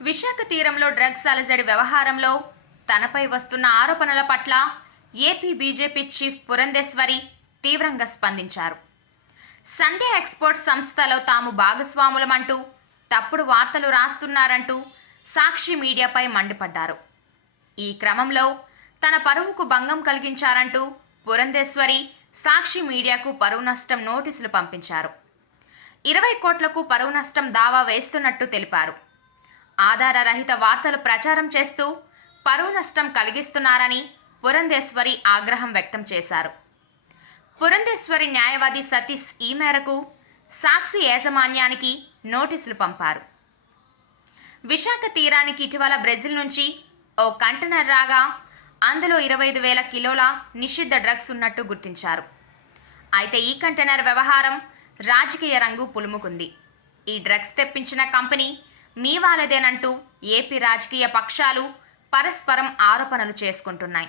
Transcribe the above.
విశాఖ తీరంలో డ్రగ్స్ అలజడి వ్యవహారంలో తనపై వస్తున్న ఆరోపణల పట్ల ఏపీ బీజేపీ చీఫ్ పురంధేశ్వరి తీవ్రంగా స్పందించారు. సంధ్య ఎక్స్పోర్ట్స్ సంస్థలో తాము భాగస్వాములమంటూ తప్పుడు వార్తలు రాస్తున్నారంటూ సాక్షి మీడియాపై మండిపడ్డారు. ఈ క్రమంలో తన పరువుకు భంగం కలిగించారంటూ పురంధేశ్వరి సాక్షి మీడియాకు పరువు నష్టం నోటీసులు పంపించారు. ఇరవై కోట్లకు పరువు నష్టం దావా వేస్తున్నట్టు తెలిపారు. ఆధారరహిత వార్తలు ప్రచారం చేస్తూ పరువు నష్టం కలిగిస్తున్నారని పురంధేశ్వరి ఆగ్రహం వ్యక్తం చేశారు. పురంధేశ్వరి న్యాయవాది సతీష్ ఈ మేరకు సాక్షి యాజమాన్యానికి నోటీసులు పంపారు. విశాఖ తీరానికి ఇటీవల బ్రెజిల్ నుంచి ఓ కంటైనర్ రాగా అందులో ఇరవై ఐదు వేల కిలోల నిషిద్ధ డ్రగ్స్ ఉన్నట్టు గుర్తించారు. అయితే ఈ కంటైనర్ వ్యవహారం రాజకీయ రంగు పులుముకుంది. ఈ డ్రగ్స్ తెప్పించిన కంపెనీ మీ వాళ్ళదేనంటూ ఏపీ రాజకీయ పక్షాలు పరస్పరం ఆరోపణలు చేసుకుంటున్నాయి.